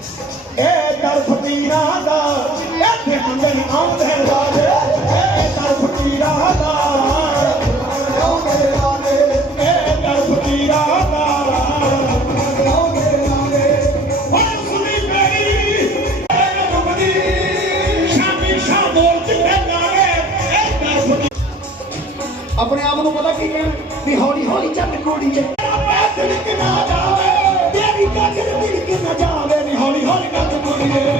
ਇਹ ਦਰ ਫਕੀਰਾਂ ਦਾ, ਇੱਥੇ ਮੰਗਣ ਆਉਂਦੇ ਰਾਜੇ। ਇਹ ਦਰ ਫਕੀਰਾਂ ਦਾ, ਆਉਂਦੇ ਰਾਜੇ। ਇਹ ਦਰ ਫਕੀਰਾਂ ਦਾ, ਆਉਂਦੇ ਰਾਜੇ। ਹੁਣ ਸੁਣੀ ਮੇਰੀ, ਇਹ ਨੁਕਦੀ ਸ਼ਾਮੀ ਸ਼ਾਮੋਲ ਚ ਲਾਗੇ ਇਹ ਦਰ ਫਕੀਰਾਂ ਆਪਣੇ ਆਪ ਨੂੰ ਪਤਾ ਕੀ ਕਹਿਣ? ਵੀ ਹੌਲੀ ਹੌਲੀ ਚੱਲ ਕੋੜੀ ਹੈ Amen.